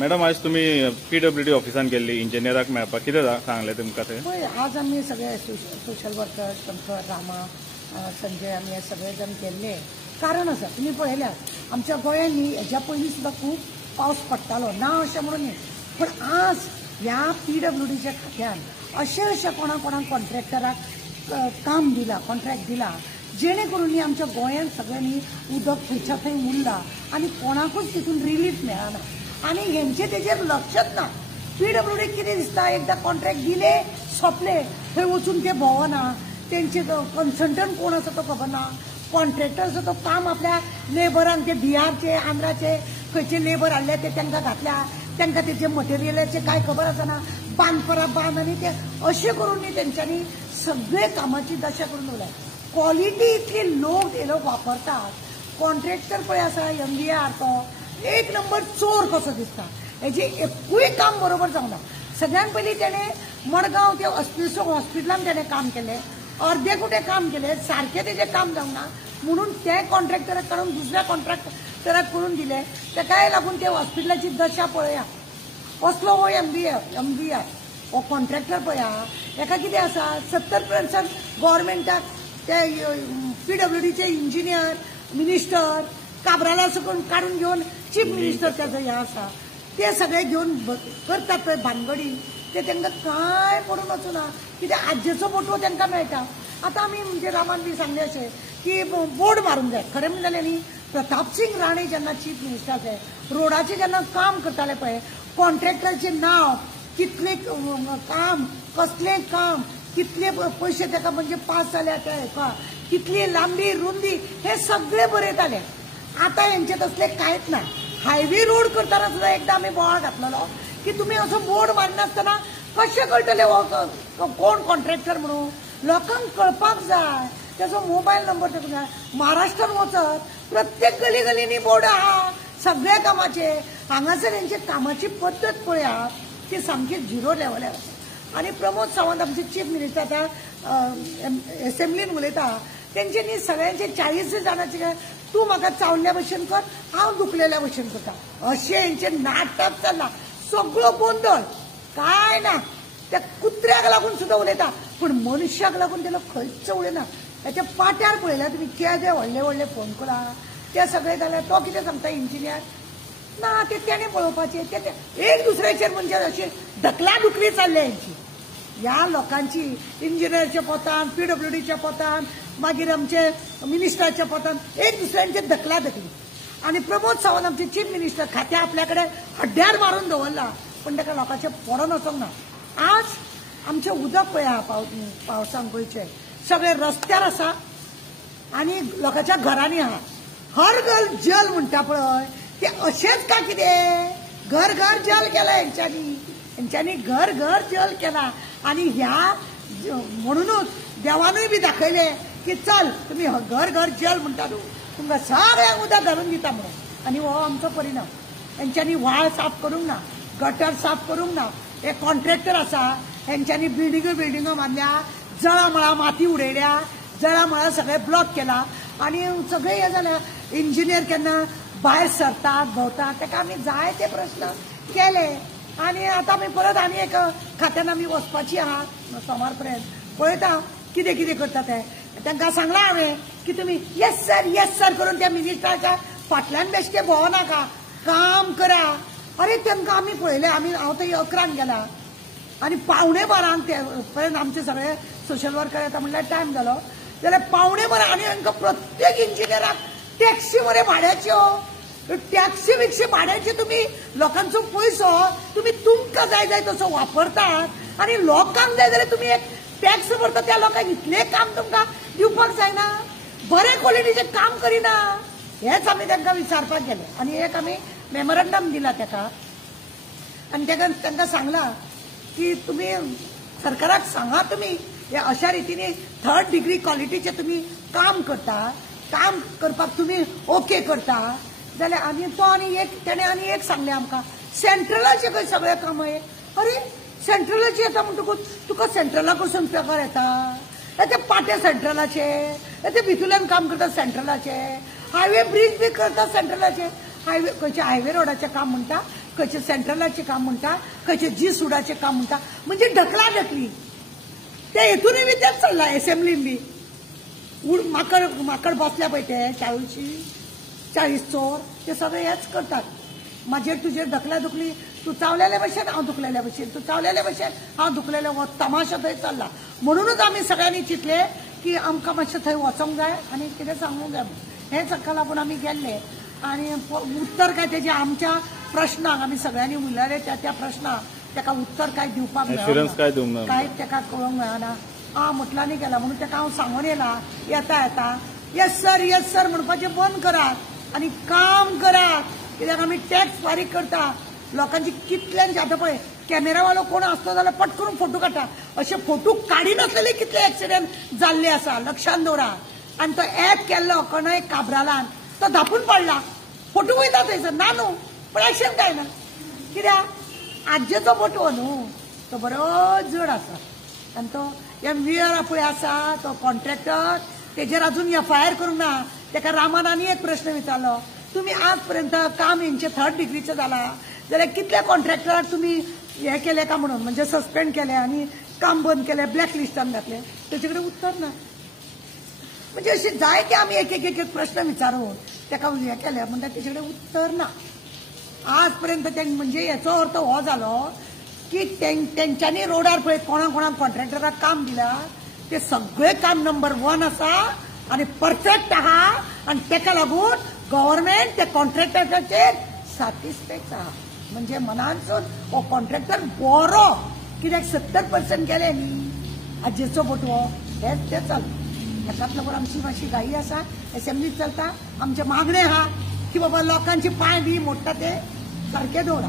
Madam आज तुम्ही PWD ऑफिसान गेल्ली इंजिनियराक मेळपाक कितें सांगलें तुमकां ते? पळय आज आमी सगळे सोशल वर्कर शंकर रामा संजय आमी हे सगळे जण गेल्ले कारण आसा तुमी पळयल्यात आमच्या गोंयांत न्ही हेज्या पयलीं सुद्दां खूब पावस पडटालो ना अशें म्हणून न्ही पण आज ह्या PWDच्या खात्यान अशें कोणाक कॉन्ट्रॅक्टराक काम दिला कॉन्ट्रॅक्ट दिला जेणे करून न्ही आमच्या गोंयांत सगळ्यांनी उदक खंयच्या थंय उरलां आनी कोणाकूच तितून रिलीफ मेळना आनी हेंचे तेजेर लक्षच ना। PWD कितें दिसता एकदां कॉन्ट्रॅक्ट दिले सोंपले थंय वचून ते भोवना तेंचे कन्सल्टंट कोण आसा तो खबर ना कॉन्ट्रॅक्टर आसा तो काम आपल्या लेबरांक ते बिहारचे आंध्राचे खंयचे लेबर हाडले ते तांकां घातल्या तांकां तेजे मटेरियलाचे काय खबर आसना बांदपरा बांद आनी ते अशें करून न्ही तेंच्यांनी सगळे कामाची दशा करून दवरल्या क्वॉलिटी इतली लोक हे लोक वापरतात कॉन्ट्रॅक्टर पळय आसा MVR तो एक नंबर चोर कसो दिसता हेजे एकूय काम बरोबर जावना। सगळ्यात पयलीं तेणें मडगांव ते हॉस्पिटलान तेणें काम केलें अर्दे कुठे काम केले सारखे तेजे काम जावना म्हणून ते कॉन्ट्रॅक्टराक काडून दुसऱ्या कॉन्ट्रॅक्टराक करून दिले ताकाय लागून ते हॉस्पिटलाची दशा पळया असलो हो MVR हो कॉन्ट्रॅक्टर पळया हेका कितें आसा 70% गव्हर्मेंटाक ते PWDचे इंजिनियर मिनिस्टर काब्राला सकून काढून घेवन चीफ मिनिस्टर त्याचं हे आसा ते सगळे घेवन करतात पळय भानगडी ते तांकां काय पडून वचूना कित्याक आज्जेचो फोटो तांकां मेळटा। आतां आमी म्हणजे रामान बी सांगले अशें की बोर्ड मारूंक जाय खरें म्हणलें न्ही प्रताप सिंग राणे जेन्ना चीफ मिनिस्टर आसले रोडाचें जेन्ना काम करताले पळय कॉन्ट्रॅक्टराचें नांव कितलें काम कसलें काम कितले पयशे ताका म्हणजे पास जाल्या त्या हेका कितली लांबी रुंदी हे सगळे बरयताले आतां हेंचे तसले कांयच ना। हायवे रोड करतना सुद्दां एकदां आमी बोवाळ घातलेलो की तुमी असो बोर्ड मारनासतना कशें कळटले हो कोण कॉन्ट्रॅक्टर म्हणून लोकांक कळपाक जाय त्याचो मोबायल नंबर तेका जाय। महाराष्ट्रान वचत प्रत्येक गली गलींनी बोर्ड आहा सगळ्या कामाचे हांगासर हेंचे कामाची पद्दत पळयात ती सामकी झिरो लेवलार आसा। आनी प्रमोद सावंत आमचे चीफ मिनिस्टर आतां एसेंब्लीन उलयता तेंचे न्ही सगळ्यांचे 40 जाणांचे तूं म्हाका चावल्ल्या भशेन कर हांव दुखलेल्या भशेन करता अशें हेंचे नाटक चल्ला सगळो गोंधळ काय ना त्या कुत्र्याक लागून सुद्दां उलयता पूण मनशाक लागून तेलो खंयच उलयना। त्याच्या पाट्यार पळयल्या तुमी केदे व्हडले व्हडले फोन कॉला ते सगळे जाल्यार तो कितें सांगता इंजिनियर ना ते तेणें पळोवपाचें ते एक दुसऱ्याचेर म्हणजे अशी धकलाधुकली चल्ल्या हेंची ह्या लोकांची इंजिनियरच्या पोतान PWDच्या पोतान मागीर आमचे मिनिस्टराच्या पोतान एक दुसऱ्यांचे धकलाधकली आनी प्रमोद सावंत आमचे चीफ मिनिस्टर खात्या आपल्या कडेन हड्ड्यार मारून दवरला पण ताका लोकांचे पडोन वचोंक ना। आज आमचे उदक पळया पावसान गोंयचे सगळे रस्त्यार आसा आनी लोकांच्या घरांनी आहा हर घर जल म्हणटा पळय ते अशेंच का कितें घर घर जल केला हेंच्यांनी घर घर जल केला आनी ह्या म्हणूनच देवानूय बी दाखयले की चल तुम्ही घर घर जल म्हणटा न्हू तुमकां सगळ्यांक उदक घालून दिता म्हणून आनी हो आमचो परिणाम हेंच्यांनी व्हाळ साफ करूंक ना गटर साफ करूंक ना हे कॉन्ट्रॅक्टर आसा हेंच्यांनी बिल्डिंगो मारल्या जळामळा माती उडयल्या जळामळा सगळे ब्लॉक केला आनी सगळे हे जाल्या इंजिनियर केन्ना भायर सरतात भोंवतात ताका आमी जाय ते प्रश्न केले आनी आतां आमी परत आनी एक खात्यान आमी वचपाची आहात सोमार पर्यंत पळयता कितें कितें करता ते तांकां सांगलां हांवें की तुमी येस सर करून त्या मिनिस्टराच्या फाटल्यान बेश्टे भोंवनाका काम करा अरे तांकां आमी पळयलें हांव थंय 11 गेला आनी 11:15 ते पर्यंत आमचे सगळे सोशल वर्कर येता म्हणल्यार टायम जालो जाल्यार 11:15 आनी तांकां प्रत्येक इंजिनियराक टॅक्सी मरे भाड्याच्यो टॅक्सी बिक्सी भाड्याचे तुम्ही लोकांचो पयसो तुम्ही तुमकां जाय जाय तसो वापरतात आनी लोकांक जाय जाल्यार तुम्ही एक टॅक्स भरता त्या लोकांक इतलें काम तुमकां दिवपाक जायना बरे क्वॉलिटीचें काम करिना हेच आमी तांकां विचारपाक गेले आनी एक आमी मेमोरंडम दिला ताका आनी तांकां सांगलां की तुमी सरकाराक सांगा तुमी हे अशा रितीने 3rd डिग्री क्वॉलिटीचे तुमी काम करता काम करपाक तुमी ओके करता जाल्यार आनी तो आनी एक तेणें आनी एक सांगलें आमकां सेंट्रलाचे खंय सगळे काम अरे सेंट्रलाचे येता म्हणटकूच तुका सेंट्रला कडसून पगार येता ते पाटे सेंट्रलाचे ते भितुल्यान काम करता सेंट्रलाचे हायवे ब्रिज बी करता सेंट्रलाचे हायवे खंयचे हायवे रोडाचें काम म्हणटा खंयचे सेंट्रलाचे काम म्हणटा, खंयचे जी सुडाचे काम म्हणटा, म्हणजे ढकला ढकली. ते हेतूनय बी तेच चल्ला असेंब्लीन बी. माकड बसल्या पळय ते 40 चोर ते सगळे हेच करतात. माजेर तुजेर ढकला दुखली, तू चावलेले भशेन हांव दुखलेल्या भशेन, तू चावलेले भशेन हांव दुखलेले, हो तमाशा थंय चल्ला. म्हणूनच आमी सगळ्यांनी चिंतले की आमकां मातशें थंय वचोंक जाय आनी कितें सांगूंक जाय. हेच हाका लागून आमी गेल्ले आनी उत्तर काय तेजे आमच्या प्रश्नाक आमी सगळ्यांनी उलयले त्या प्रश्नाक ताका उत्तर काय दिवपाक Assurance काय दिवंक ना. काय ताका कळोवंक मेळना. म्हटलांनी गेला म्हणून ताका हांव सांगून येला येता येस सर म्हणपाचें बंद करात आनी काम करात. कित्याक आमी टॅक्स फारीक करता. लोकांची कितल्यांचे आतां पळय कॅमेरावालो कोण आसलो जाल्यार पट करून फोटो काडटा. अशे फोटो काडिनासलेले कितले एक्सिडेंट जाल्ले आसा, लक्षांत दवरा. आनी तो ऍप केल्लो कोणाय काब्रालान तो धापून पडला. फोटो वयता थंयसर ना न्हू, पण एक्शन काय ना. कित्याक आज्जेचो फोटो न्हू तो बरो जड आसा. आनी तो MVR पळय आसा तो कॉन्ट्रॅक्टर तेजेर अजून FIR करूंक ना. ताका रामान आनी एक प्रश्न विचारलो, तुम्ही आज पर्यंत काम यांचे 3rd डिग्रीचं झाला जाल्यार कितल्या कॉन्ट्रॅक्टराक तुम्ही हे केले का म्हणून, म्हणजे सस्पेंड केले आणि काम बंद केले, ब्लॅक लिस्टान घातले. त्याचे कडेन उत्तर ना. म्हणजे असे जायते आमी एक एक एक प्रश्न विचारून ताका हे केले म्हणटा तेचे कडेन उत्तर ना. आज पर्यंत म्हणजे याचो अर्थ हो जालो की तेंच्यांनी रोडार पळय कोणाक कॉन्ट्रॅक्टराक काम दिला ते सगळे काम नंबर 1 आसा आणि परफेक्ट आहा. आणि ताका लागून गव्हर्नमेंट त्या कॉन्ट्रॅक्टराचेर सॅटिस्फॅक्ट आहा. म्हणजे मनानसून हो कॉन्ट्रॅक्टर बरो. कित्याक 70% गेले न्ही आजेचो बोटवो हेच ते चल. हाकाच लागून आमची मातशी घाई आसा. असेंब्लीत चलता आमचे मागणे आहा की बाबा लोकांचे पांय बी मोडटा ते सारके दवरा.